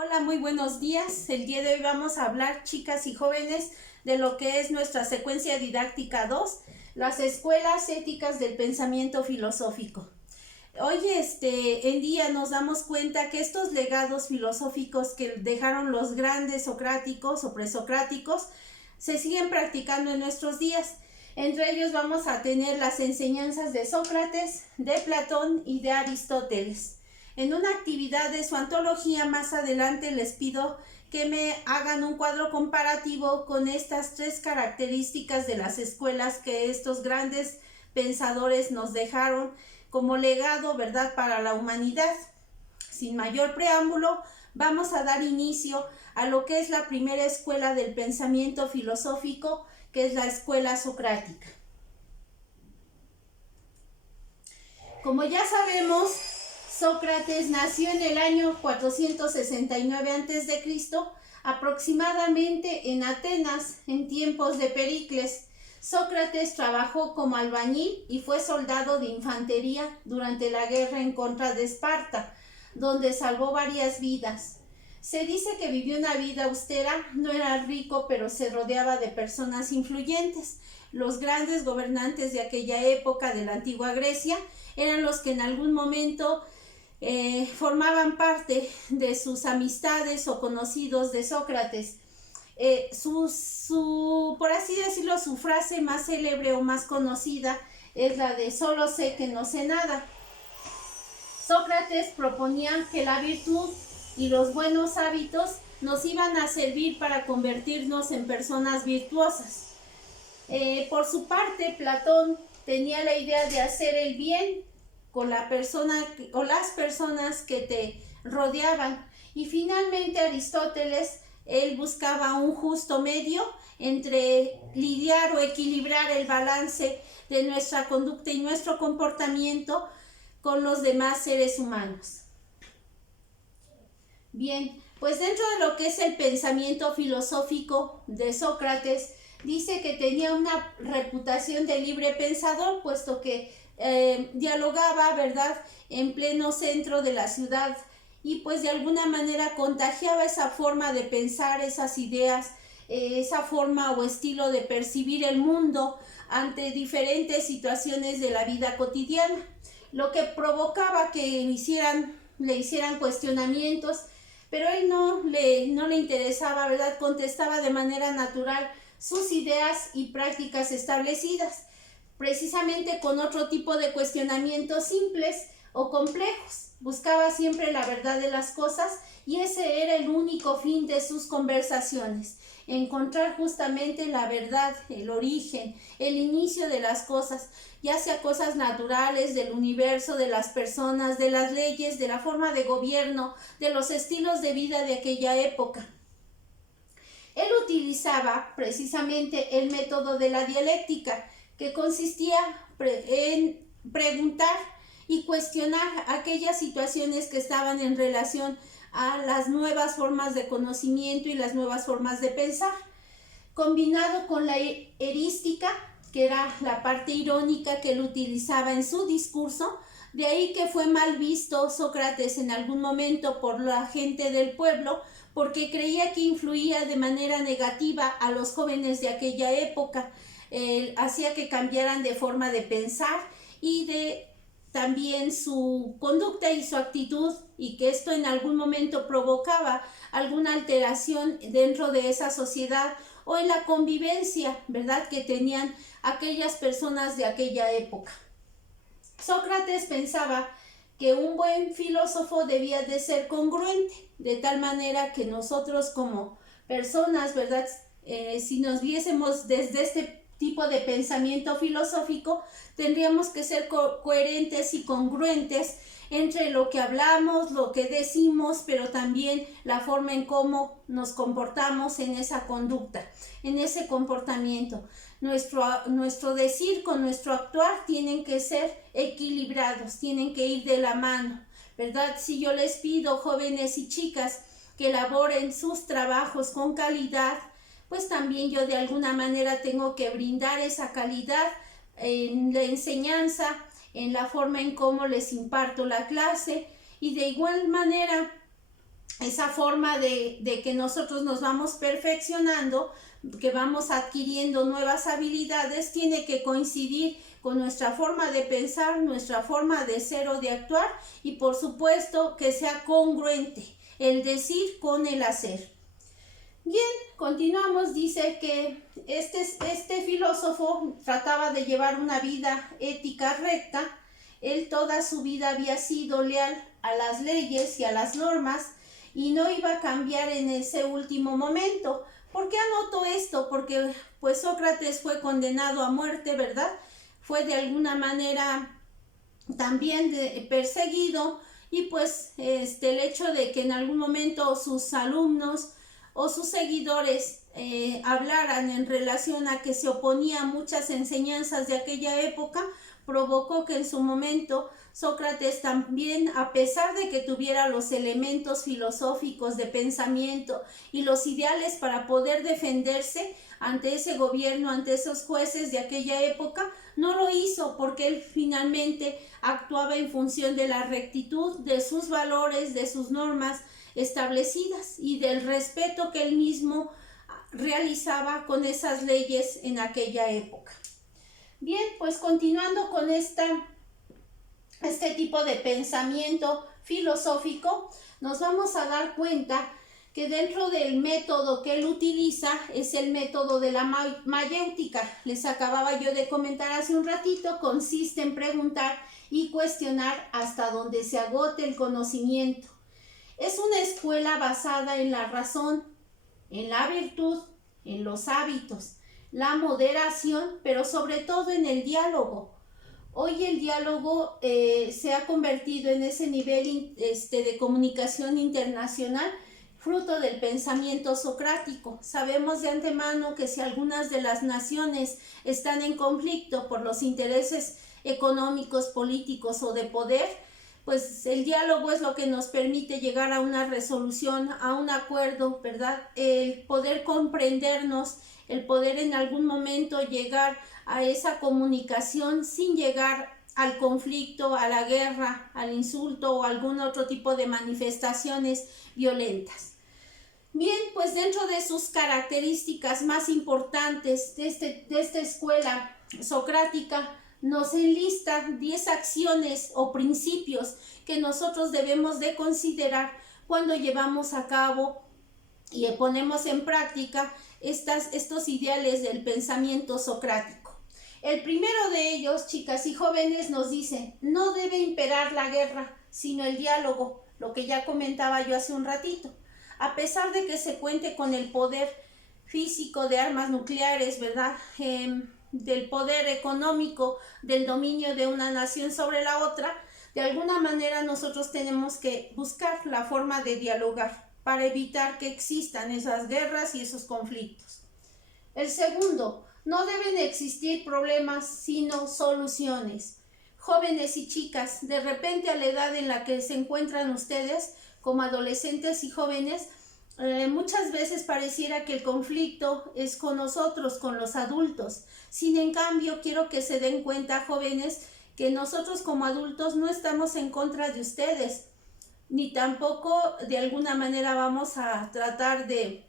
Hola, muy buenos días. El día de hoy vamos a hablar, chicas y jóvenes, de lo que es nuestra secuencia didáctica 2, las escuelas éticas del pensamiento filosófico. Hoy en día nos damos cuenta que estos legados filosóficos que dejaron los grandes socráticos o presocráticos se siguen practicando en nuestros días. Entre ellos vamos a tener las enseñanzas de Sócrates, de Platón y de Aristóteles. En una actividad de su antología más adelante les pido que me hagan un cuadro comparativo con estas tres características de las escuelas que estos grandes pensadores nos dejaron como legado, ¿verdad?, para la humanidad. Sin mayor preámbulo, vamos a dar inicio a lo que es la primera escuela del pensamiento filosófico, que es la escuela socrática. Como ya sabemos, Sócrates nació en el año 469 a.C., aproximadamente en Atenas, en tiempos de Pericles. Sócrates trabajó como albañil y fue soldado de infantería durante la guerra en contra de Esparta, donde salvó varias vidas. Se dice que vivió una vida austera, no era rico, pero se rodeaba de personas influyentes. Los grandes gobernantes de aquella época de la antigua Grecia eran los que en algún momento formaban parte de sus amistades o conocidos de Sócrates. Por así decirlo, su frase más célebre o más conocida es la de "solo sé que no sé nada". Sócrates proponía que la virtud y los buenos hábitos nos iban a servir para convertirnos en personas virtuosas. Por su parte, Platón tenía la idea de hacer el bien con la persona o las personas que te rodeaban. Y finalmente Aristóteles, él buscaba un justo medio entre lidiar o equilibrar el balance de nuestra conducta y nuestro comportamiento con los demás seres humanos. Bien, pues dentro de lo que es el pensamiento filosófico de Sócrates, dice que tenía una reputación de libre pensador, puesto que dialogaba, ¿verdad?, en pleno centro de la ciudad y pues de alguna manera contagiaba esa forma de pensar, esas ideas, esa forma o estilo de percibir el mundo ante diferentes situaciones de la vida cotidiana, lo que provocaba que le hicieran cuestionamientos, pero a él no le interesaba, ¿verdad?, contestaba de manera natural sus ideas y prácticas establecidas, precisamente con otro tipo de cuestionamientos simples o complejos. Buscaba siempre la verdad de las cosas y ese era el único fin de sus conversaciones, encontrar justamente la verdad, el origen, el inicio de las cosas, ya sea cosas naturales, del universo, de las personas, de las leyes, de la forma de gobierno, de los estilos de vida de aquella época. Él utilizaba precisamente el método de la dialéctica, que consistía en preguntar y cuestionar aquellas situaciones que estaban en relación a las nuevas formas de conocimiento y las nuevas formas de pensar, combinado con la erística, que era la parte irónica que él utilizaba en su discurso. De ahí que fue mal visto Sócrates en algún momento por la gente del pueblo, porque creía que influía de manera negativa a los jóvenes de aquella época, hacía que cambiaran de forma de pensar y de también su conducta y su actitud, y que esto en algún momento provocaba alguna alteración dentro de esa sociedad o en la convivencia, ¿verdad?, que tenían aquellas personas de aquella época. Sócrates pensaba que un buen filósofo debía de ser congruente, de tal manera que nosotros como personas, ¿verdad?, si nos viésemos desde este tipo de pensamiento filosófico, tendríamos que ser coherentes y congruentes entre lo que hablamos, lo que decimos, pero también la forma en cómo nos comportamos en esa conducta, en ese comportamiento. Nuestro decir con nuestro actuar tienen que ser equilibrados, tienen que ir de la mano, ¿verdad? Si yo les pido, jóvenes y chicas, que elaboren sus trabajos con calidad, pues también yo de alguna manera tengo que brindar esa calidad en la enseñanza, en la forma en cómo les imparto la clase, y de igual manera esa forma de que nosotros nos vamos perfeccionando, que vamos adquiriendo nuevas habilidades, tiene que coincidir con nuestra forma de pensar, nuestra forma de ser o de actuar, y por supuesto que sea congruente el decir con el hacer. Bien, continuamos. Dice que este filósofo trataba de llevar una vida ética recta. Él toda su vida había sido leal a las leyes y a las normas y no iba a cambiar en ese último momento. ¿Por qué anoto esto? Porque pues Sócrates fue condenado a muerte, ¿verdad? Fue de alguna manera también perseguido, y pues el hecho de que en algún momento sus alumnos o sus seguidores hablaran en relación a que se oponía a muchas enseñanzas de aquella época, provocó que en su momento Sócrates también, a pesar de que tuviera los elementos filosóficos de pensamiento y los ideales para poder defenderse ante ese gobierno, ante esos jueces de aquella época, no lo hizo, porque él finalmente actuaba en función de la rectitud, de sus valores, de sus normas establecidas y del respeto que él mismo realizaba con esas leyes en aquella época. Bien, pues continuando con este tipo de pensamiento filosófico, nos vamos a dar cuenta que dentro del método que él utiliza es el método de la mayéutica. Les acababa yo de comentar hace un ratito, consiste en preguntar y cuestionar hasta donde se agote el conocimiento. Es una escuela basada en la razón, en la virtud, en los hábitos, la moderación, pero sobre todo en el diálogo. Hoy el diálogo se ha convertido en ese nivel de comunicación internacional, fruto del pensamiento socrático. Sabemos de antemano que si algunas de las naciones están en conflicto por los intereses económicos, políticos o de poder, pues el diálogo es lo que nos permite llegar a una resolución, a un acuerdo, ¿verdad? El poder comprendernos, el poder en algún momento llegar a esa comunicación sin llegar al conflicto, a la guerra, al insulto o algún otro tipo de manifestaciones violentas. Bien, pues dentro de sus características más importantes de esta escuela socrática, nos enlista 10 acciones o principios que nosotros debemos de considerar cuando llevamos a cabo y ponemos en práctica estos ideales del pensamiento socrático. El primero de ellos, chicas y jóvenes, nos dice: no debe imperar la guerra, sino el diálogo, lo que ya comentaba yo hace un ratito. A pesar de que se cuente con el poder físico de armas nucleares, ¿verdad? Del poder económico, del dominio de una nación sobre la otra, de alguna manera nosotros tenemos que buscar la forma de dialogar para evitar que existan esas guerras y esos conflictos. El segundo, no deben existir problemas sino soluciones. Jóvenes y chicas, de repente a la edad en la que se encuentran ustedes como adolescentes y jóvenes, muchas veces pareciera que el conflicto es con nosotros, con los adultos. Sin en cambio, quiero que se den cuenta, jóvenes, que nosotros como adultos no estamos en contra de ustedes, ni tampoco de alguna manera vamos a tratar de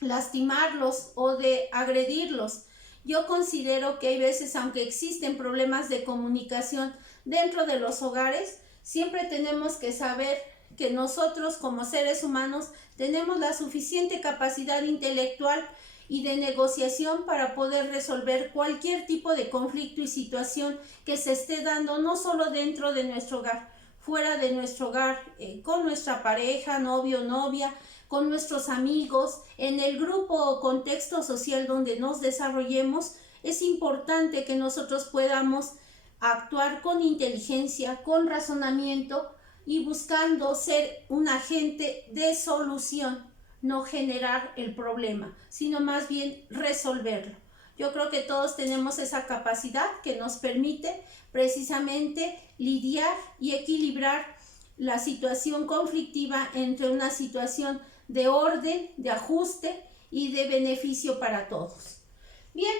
lastimarlos o de agredirlos. Yo considero que hay veces, aunque existen problemas de comunicación dentro de los hogares, siempre tenemos que saber que nosotros como seres humanos tenemos la suficiente capacidad intelectual y de negociación para poder resolver cualquier tipo de conflicto y situación que se esté dando, no solo dentro de nuestro hogar, fuera de nuestro hogar, con nuestra pareja, novio, novia, con nuestros amigos, en el grupo o contexto social donde nos desarrollemos. Es importante que nosotros podamos actuar con inteligencia, con razonamiento y buscando ser un agente de solución, no generar el problema, sino más bien resolverlo. Yo creo que todos tenemos esa capacidad que nos permite precisamente lidiar y equilibrar la situación conflictiva entre una situación de orden, de ajuste y de beneficio para todos. Bien,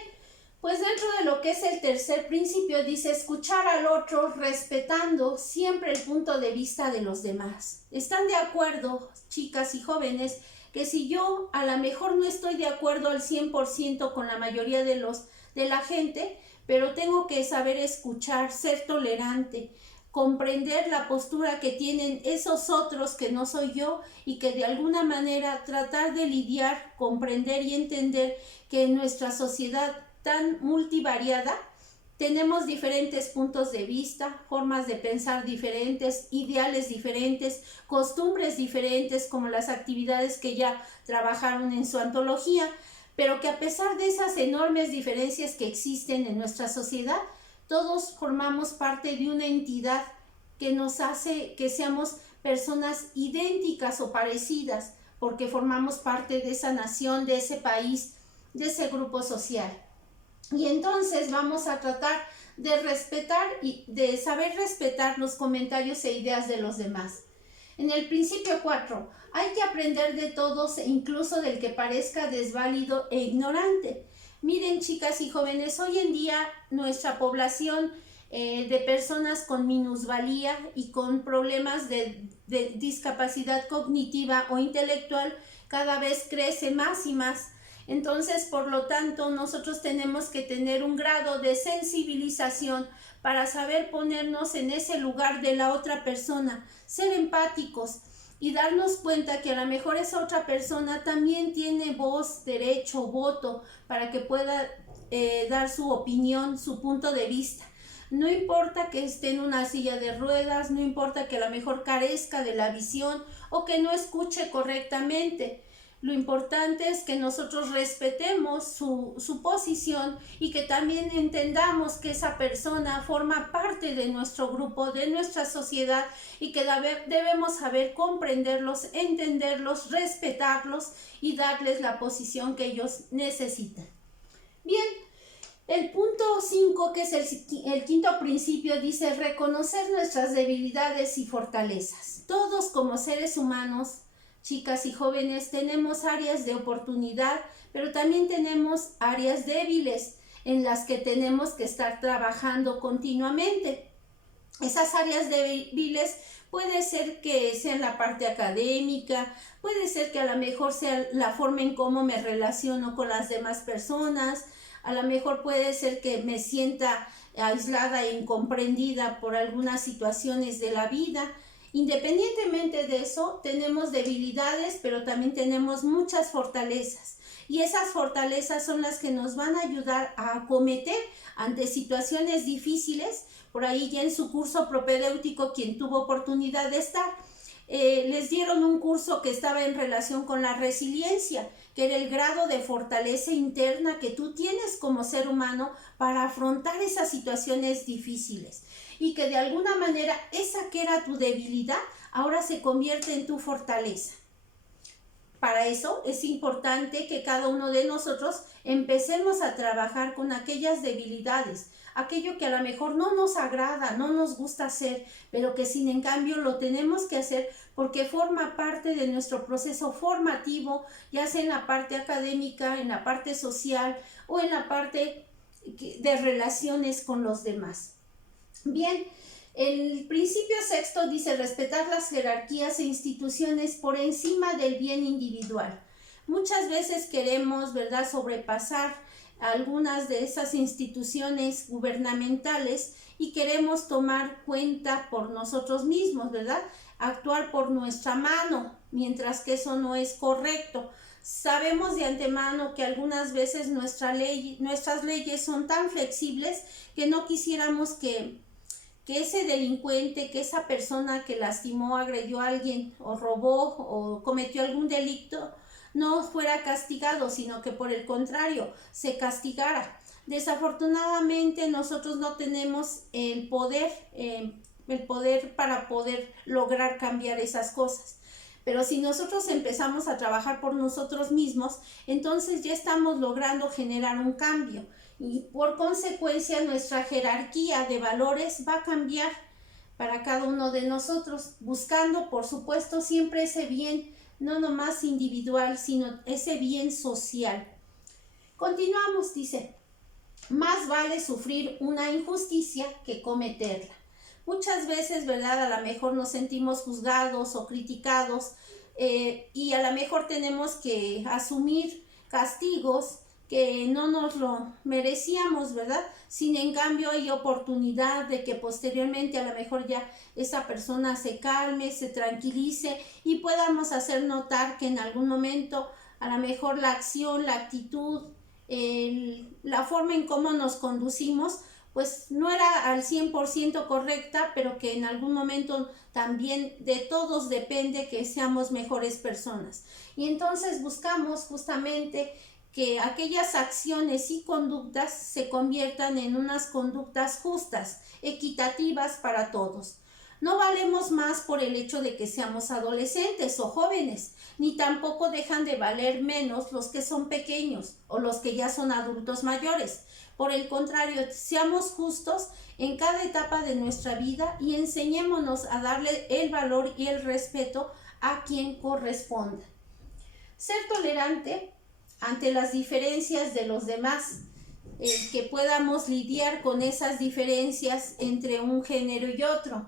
Pues dentro de lo que es el tercer principio dice escuchar al otro respetando siempre el punto de vista de los demás. ¿Están de acuerdo, chicas y jóvenes, que si yo a lo mejor no estoy de acuerdo al 100% con la mayoría de la gente, pero tengo que saber escuchar, ser tolerante, comprender la postura que tienen esos otros que no soy yo y que de alguna manera tratar de lidiar, comprender y entender que en nuestra sociedad tan multivariada tenemos diferentes puntos de vista, formas de pensar diferentes, ideales diferentes, costumbres diferentes, como las actividades que ya trabajaron en su antología, pero que a pesar de esas enormes diferencias que existen en nuestra sociedad, todos formamos parte de una entidad que nos hace que seamos personas idénticas o parecidas, porque formamos parte de esa nación, de ese país, de ese grupo social. Y entonces vamos a tratar de respetar y de saber respetar los comentarios e ideas de los demás. En el principio 4, hay que aprender de todos, incluso del que parezca desválido e ignorante. Miren, chicas y jóvenes, hoy en día nuestra población de personas con minusvalía y con problemas de discapacidad cognitiva o intelectual cada vez crece más y más. Entonces, por lo tanto, nosotros tenemos que tener un grado de sensibilización para saber ponernos en ese lugar de la otra persona, ser empáticos y darnos cuenta que a lo mejor esa otra persona también tiene voz, derecho, voto para que pueda dar su opinión, su punto de vista. No importa que esté en una silla de ruedas, no importa que a lo mejor carezca de la visión o que no escuche correctamente. Lo importante es que nosotros respetemos su posición y que también entendamos que esa persona forma parte de nuestro grupo, de nuestra sociedad y que debemos saber comprenderlos, entenderlos, respetarlos y darles la posición que ellos necesitan. Bien, el punto 5, que es el quinto principio, dice reconocer nuestras debilidades y fortalezas. Todos como seres humanos, chicas y jóvenes, tenemos áreas de oportunidad, pero también tenemos áreas débiles en las que tenemos que estar trabajando continuamente. Esas áreas débiles puede ser que sean la parte académica, puede ser que a lo mejor sea la forma en cómo me relaciono con las demás personas, a lo mejor puede ser que me sienta aislada e incomprendida por algunas situaciones de la vida. Independientemente de eso, tenemos debilidades, pero también tenemos muchas fortalezas. Y esas fortalezas son las que nos van a ayudar a acometer ante situaciones difíciles. Por ahí ya en su curso propedéutico, quien tuvo oportunidad de estar, les dieron un curso que estaba en relación con la resiliencia, que era el grado de fortaleza interna que tú tienes como ser humano para afrontar esas situaciones difíciles. Y que de alguna manera esa que era tu debilidad ahora se convierte en tu fortaleza. Para eso es importante que cada uno de nosotros empecemos a trabajar con aquellas debilidades, aquello que a lo mejor no nos agrada, no nos gusta hacer, pero que sin en cambio lo tenemos que hacer porque forma parte de nuestro proceso formativo, ya sea en la parte académica, en la parte social o en la parte de relaciones con los demás. Bien, el principio sexto dice respetar las jerarquías e instituciones por encima del bien individual. Muchas veces queremos, ¿verdad?, sobrepasar algunas de esas instituciones gubernamentales y queremos tomar cuenta por nosotros mismos, ¿verdad?, actuar por nuestra mano, mientras que eso no es correcto. Sabemos de antemano que algunas veces nuestras leyes son tan flexibles que no quisiéramos que ese delincuente, que esa persona que lastimó, agredió a alguien o robó o cometió algún delito no fuera castigado, sino que por el contrario se castigara. Desafortunadamente nosotros no tenemos el poder para poder lograr cambiar esas cosas. Pero si nosotros empezamos a trabajar por nosotros mismos, entonces ya estamos logrando generar un cambio. Y por consecuencia nuestra jerarquía de valores va a cambiar para cada uno de nosotros, buscando por supuesto siempre ese bien, no nomás individual, sino ese bien social. Continuamos, dice, más vale sufrir una injusticia que cometerla. Muchas veces, ¿verdad? A lo mejor nos sentimos juzgados o criticados y a lo mejor tenemos que asumir castigos que no nos lo merecíamos, ¿verdad? Sin en cambio hay oportunidad de que posteriormente a lo mejor ya esa persona se calme, se tranquilice y podamos hacer notar que en algún momento a lo mejor la acción, la actitud, la forma en cómo nos conducimos, pues no era al 100% correcta, pero que en algún momento también de todos depende que seamos mejores personas. Y entonces buscamos justamente que aquellas acciones y conductas se conviertan en unas conductas justas, equitativas para todos. No valemos más por el hecho de que seamos adolescentes o jóvenes, ni tampoco dejan de valer menos los que son pequeños o los que ya son adultos mayores. Por el contrario, seamos justos en cada etapa de nuestra vida y enseñémonos a darle el valor y el respeto a quien corresponda. Ser tolerante ante las diferencias de los demás, que podamos lidiar con esas diferencias entre un género y otro.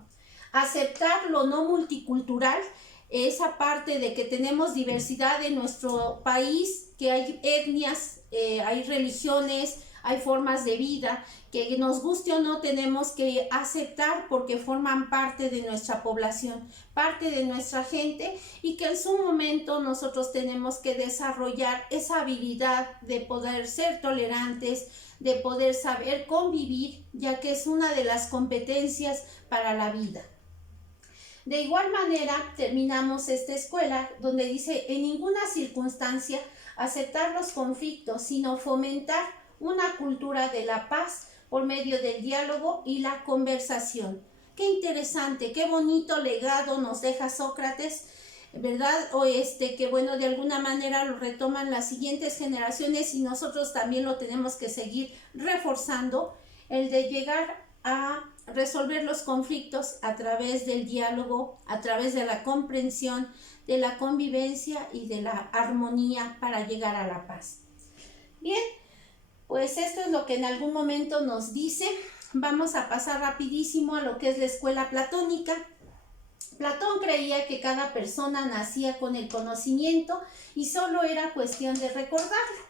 Aceptar lo no multicultural, esa parte de que tenemos diversidad en nuestro país, que hay etnias, hay religiones, hay formas de vida, que nos guste o no tenemos que aceptar porque forman parte de nuestra población, parte de nuestra gente y que en su momento nosotros tenemos que desarrollar esa habilidad de poder ser tolerantes, de poder saber convivir, ya que es una de las competencias para la vida. De igual manera, terminamos esta escuela donde dice, en ninguna circunstancia aceptar los conflictos, sino fomentar una cultura de la paz por medio del diálogo y la conversación. Qué interesante, qué bonito legado nos deja Sócrates, ¿verdad? Que bueno, de alguna manera lo retoman las siguientes generaciones y nosotros también lo tenemos que seguir reforzando, el de llegar a resolver los conflictos a través del diálogo, a través de la comprensión, de la convivencia y de la armonía para llegar a la paz. Bien, pues esto es lo que en algún momento nos dice. Vamos a pasar rapidísimo a lo que es la escuela platónica. Platón creía que cada persona nacía con el conocimiento y solo era cuestión de recordarlo,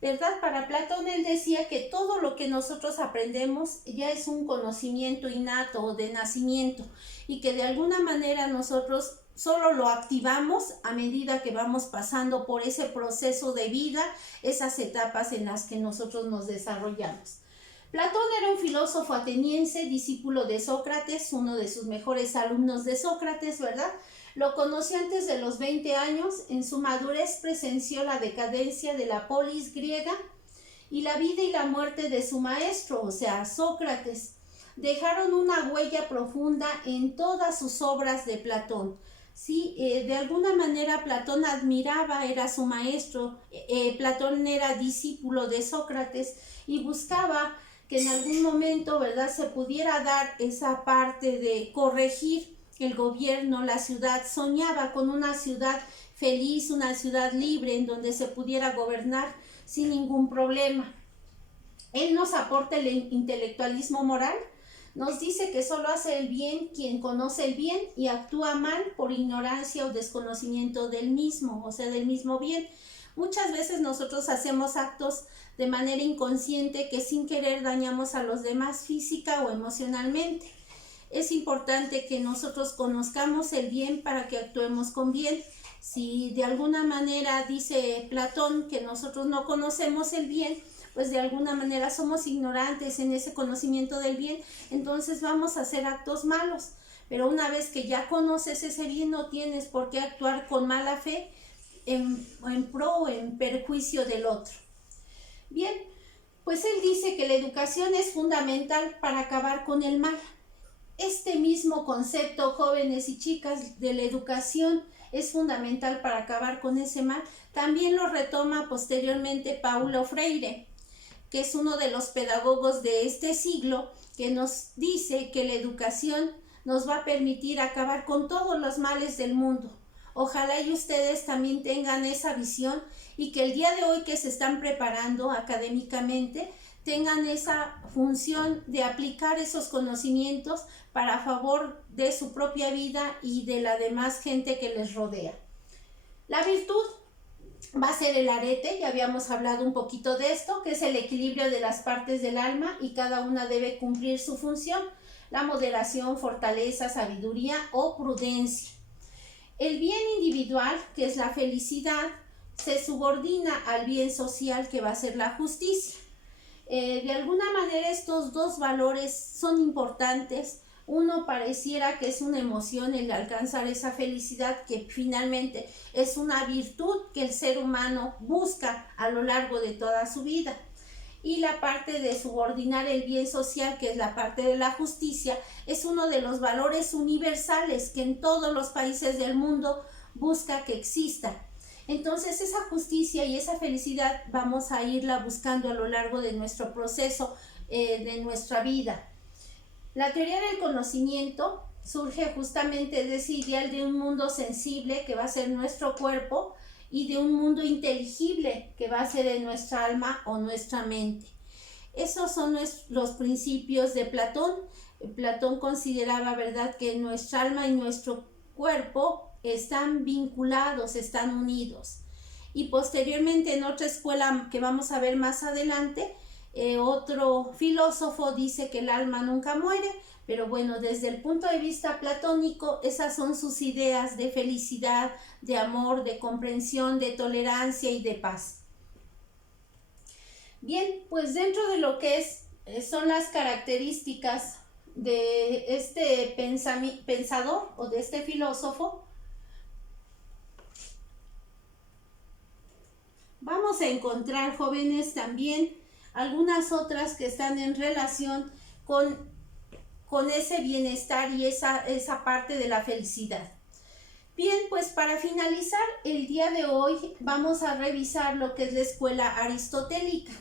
¿verdad? Para Platón él decía que todo lo que nosotros aprendemos ya es un conocimiento innato o de nacimiento y que de alguna manera nosotros solo lo activamos a medida que vamos pasando por ese proceso de vida, esas etapas en las que nosotros nos desarrollamos. Platón era un filósofo ateniense, discípulo de Sócrates, uno de sus mejores alumnos de Sócrates, ¿verdad? Lo conoció antes de los 20 años, en su madurez presenció la decadencia de la polis griega y la vida y la muerte de su maestro, o sea, Sócrates. Dejaron una huella profunda en todas sus obras de Platón. Sí, de alguna manera Platón admiraba, era su maestro, Platón era discípulo de Sócrates y buscaba que en algún momento, ¿verdad?, se pudiera dar esa parte de corregir el gobierno, la ciudad. Soñaba con una ciudad feliz, una ciudad libre en donde se pudiera gobernar sin ningún problema. Él nos aporta el intelectualismo moral. Nos dice que solo hace el bien quien conoce el bien y actúa mal por ignorancia o desconocimiento del mismo, o sea, del mismo bien. Muchas veces nosotros hacemos actos de manera inconsciente que sin querer dañamos a los demás física o emocionalmente. Es importante que nosotros conozcamos el bien para que actuemos con bien. Si de alguna manera dice Platón que nosotros no conocemos el bien, pues de alguna manera somos ignorantes en ese conocimiento del bien, entonces vamos a hacer actos malos. Pero una vez que ya conoces ese bien, no tienes por qué actuar con mala fe en pro o en perjuicio del otro. Bien, pues él dice que la educación es fundamental para acabar con el mal. Este mismo concepto, jóvenes y chicas, de la educación es fundamental para acabar con ese mal, también lo retoma posteriormente Paulo Freire, que es uno de los pedagogos de este siglo, que nos dice que la educación nos va a permitir acabar con todos los males del mundo. Ojalá y ustedes también tengan esa visión y que el día de hoy que se están preparando académicamente tengan esa función de aplicar esos conocimientos para favor de su propia vida y de la demás gente que les rodea. La virtud va a ser el arete, ya habíamos hablado un poquito de esto, que es el equilibrio de las partes del alma y cada una debe cumplir su función, la moderación, fortaleza, sabiduría o prudencia. El bien individual, que es la felicidad, se subordina al bien social, que va a ser la justicia. De alguna manera estos dos valores son importantes. Uno pareciera que es una emoción el alcanzar esa felicidad, que finalmente es una virtud que el ser humano busca a lo largo de toda su vida. Y la parte de subordinar el bien social, que es la parte de la justicia, es uno de los valores universales que en todos los países del mundo busca que exista. Entonces esa justicia y esa felicidad vamos a irla buscando a lo largo de nuestro proceso, de nuestra vida. La teoría del conocimiento surge justamente de ese ideal de un mundo sensible, que va a ser nuestro cuerpo, y de un mundo inteligible, que va a ser en nuestra alma o nuestra mente. Esos son los principios de Platón. Platón consideraba, ¿verdad?, que nuestra alma y nuestro cuerpo están vinculados, están unidos. Y posteriormente, en otra escuela que vamos a ver más adelante, otro filósofo dice que el alma nunca muere, pero bueno, desde el punto de vista platónico, esas son sus ideas de felicidad, de amor, de comprensión, de tolerancia y de paz. Bien, pues dentro de lo que son las características de este pensador o de este filósofo, vamos a encontrar, jóvenes, también algunas otras que están en relación con ese bienestar y esa parte de la felicidad. Bien, pues para finalizar el día de hoy vamos a revisar lo que es la escuela aristotélica.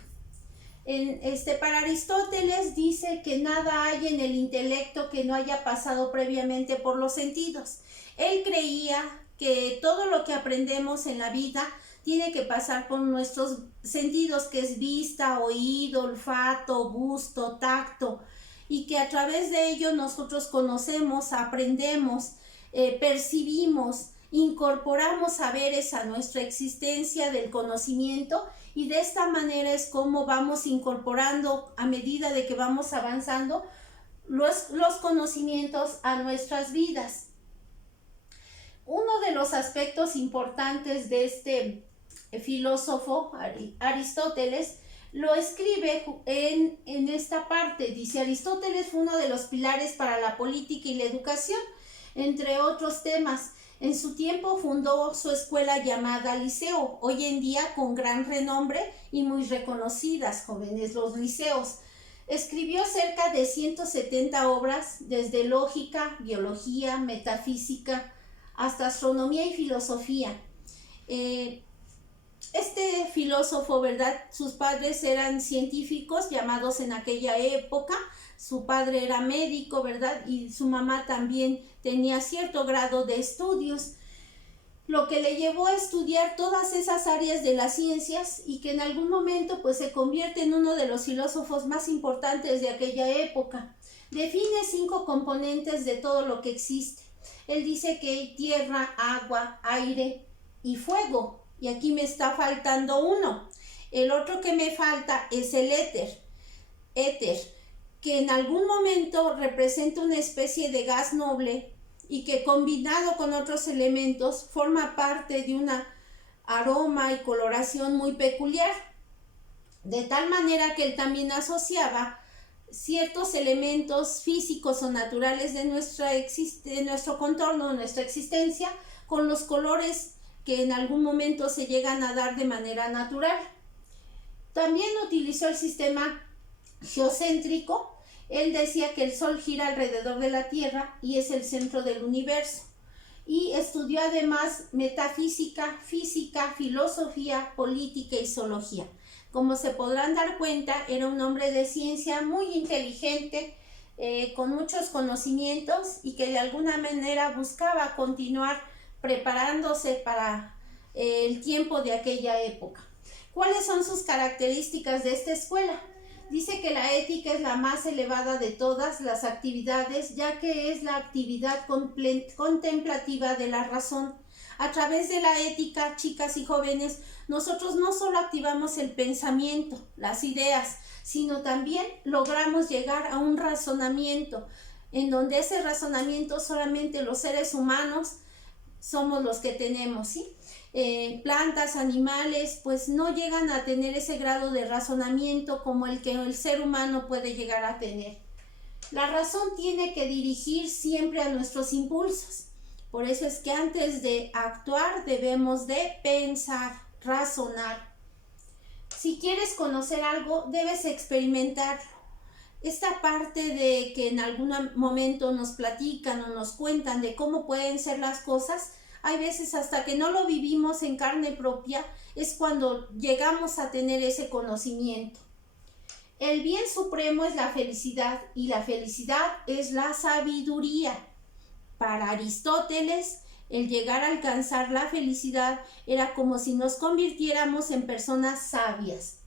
Para Aristóteles dice que nada hay en el intelecto que no haya pasado previamente por los sentidos. Él creía que todo lo que aprendemos en la vida tiene que pasar por nuestros sentidos, que es vista, oído, olfato, gusto, tacto, y que a través de ello nosotros conocemos, aprendemos, percibimos, incorporamos saberes a nuestra existencia del conocimiento, y de esta manera es como vamos incorporando, a medida de que vamos avanzando, los conocimientos a nuestras vidas. Uno de los aspectos importantes de este filósofo Aristóteles lo escribe en esta parte. Dice: Aristóteles fue uno de los pilares para la política y la educación, entre otros temas. En su tiempo fundó su escuela llamada Liceo, hoy en día con gran renombre y muy reconocidas, jóvenes, los liceos. Escribió cerca de 170 obras, desde lógica, biología, metafísica, hasta astronomía y filosofía. Este filósofo, ¿verdad?, sus padres eran científicos llamados en aquella época. Su padre era médico, ¿verdad?, y su mamá también tenía cierto grado de estudios, lo que le llevó a estudiar todas esas áreas de las ciencias, y que en algún momento pues se convierte en uno de los filósofos más importantes de aquella época. Define 5 componentes de todo lo que existe. Él dice que hay tierra, agua, aire y fuego. Y aquí me está faltando uno. El otro que me falta es el éter, que en algún momento representa una especie de gas noble y que combinado con otros elementos forma parte de una aroma y coloración muy peculiar. De tal manera que él también asociaba ciertos elementos físicos o naturales de nuestro contorno, de nuestra existencia, con los colores que en algún momento se llegan a dar de manera natural. También utilizó el sistema geocéntrico. Él decía que el Sol gira alrededor de la Tierra y es el centro del universo. Y estudió además metafísica, física, filosofía, política y zoología. Como se podrán dar cuenta, era un hombre de ciencia muy inteligente, con muchos conocimientos, y que de alguna manera buscaba continuar preparándose para el tiempo de aquella época. ¿Cuáles son sus características de esta escuela? Dice que la ética es la más elevada de todas las actividades, ya que es la actividad contemplativa de la razón. A través de la ética, chicas y jóvenes, nosotros no solo activamos el pensamiento, las ideas, sino también logramos llegar a un razonamiento, en donde ese razonamiento solamente los seres humanos somos los que tenemos, ¿sí? Plantas, animales, pues no llegan a tener ese grado de razonamiento como el que el ser humano puede llegar a tener. La razón tiene que dirigir siempre a nuestros impulsos. Por eso es que antes de actuar debemos de pensar, razonar. Si quieres conocer algo, debes experimentarlo. Esta parte de que en algún momento nos platican o nos cuentan de cómo pueden ser las cosas, hay veces hasta que no lo vivimos en carne propia, es cuando llegamos a tener ese conocimiento. El bien supremo es la felicidad y la felicidad es la sabiduría. Para Aristóteles, el llegar a alcanzar la felicidad era como si nos convirtiéramos en personas sabias.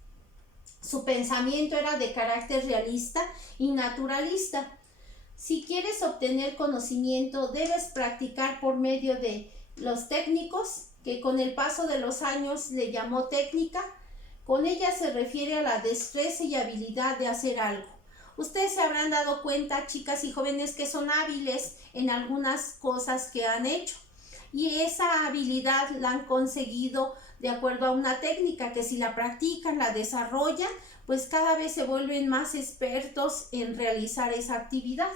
Su pensamiento era de carácter realista y naturalista. Si quieres obtener conocimiento, debes practicar por medio de los técnicos, que con el paso de los años le llamó técnica. Con ella se refiere a la destreza y habilidad de hacer algo. Ustedes se habrán dado cuenta, chicas y jóvenes, que son hábiles en algunas cosas que han hecho. Y esa habilidad la han conseguido de acuerdo a una técnica que si la practican, la desarrollan, pues cada vez se vuelven más expertos en realizar esa actividad.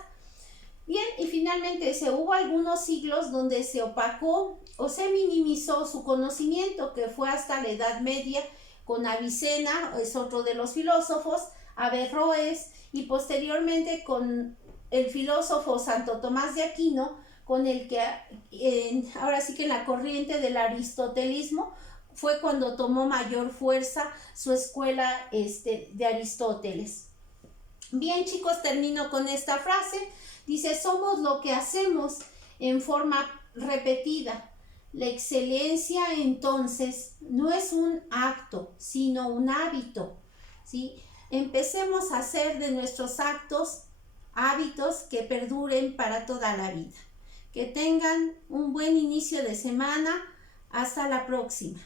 Bien, y finalmente hubo algunos siglos donde se opacó o se minimizó su conocimiento, que fue hasta la Edad Media, con Avicena, es otro de los filósofos, Averroes, y posteriormente con el filósofo Santo Tomás de Aquino, con el que ahora sí que en la corriente del aristotelismo fue cuando tomó mayor fuerza su escuela de Aristóteles. Bien, chicos, termino con esta frase. Dice, somos lo que hacemos en forma repetida. La excelencia, entonces, no es un acto, sino un hábito, ¿sí? Empecemos a hacer de nuestros actos hábitos que perduren para toda la vida. Que tengan un buen inicio de semana. Hasta la próxima.